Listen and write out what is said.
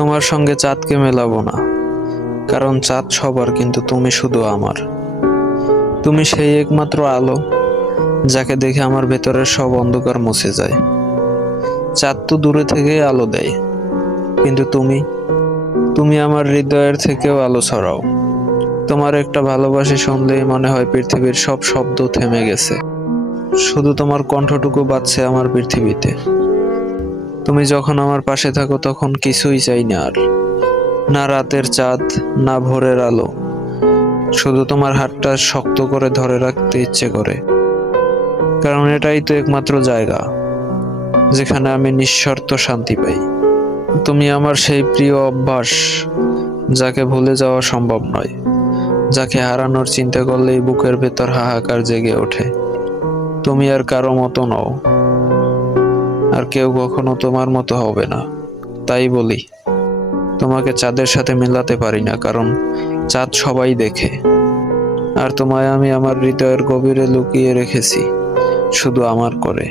তোমার সঙ্গে চাঁদকে মেলাবো না, কারণ চাঁদ সবার, কিন্তু তুমি শুধু আমার। তুমি সেই একমাত্র আলো যাকে দেখে আমার ভেতরের সব অন্ধকার মুছে যায়। চাঁদ তো দূরে থেকেই আলো দেয়, কিন্তু তুমি আমার হৃদয়ের থেকেও আলো ছড়াও। তোমার একটা ভালোবাসি শুনলেই মনে হয় পৃথিবীর সব শব্দ থেমে গেছে, শুধু তোমার কণ্ঠটুকু বাজছে আমার পৃথিবীতে। তুমি যখন আমার পাশে থাকো তখন কিছুই চাই না আর, না রাতের চাঁদ, না ভোরের আলো, শুধু তোমার হাতটা শক্ত করে ধরে রাখতে ইচ্ছে করে। কারণ এটাই তো একমাত্র জায়গা যেখানে আমি নিঃশর্ত শান্তি পাই। তুমি আমার সেই প্রিয় অভ্যাস, যাকে ভুলে যাওয়া সম্ভব নয়, যাকে হারানোর চিন্তা করলেই বুকের ভেতর হাহাকার জেগে ওঠে। তুমি আর কারো মতো নও, আর কেউ কখনো তোমার মতো হবে না। তাই বলি, তোমাকে চাঁদের সাথে মেলাতে পারি না, কারণ চাঁদ সবাই দেখে, আর তোমায় আমি আমার হৃদয়ের গভীরে লুকিয়ে রেখেছি শুধু আমার করে।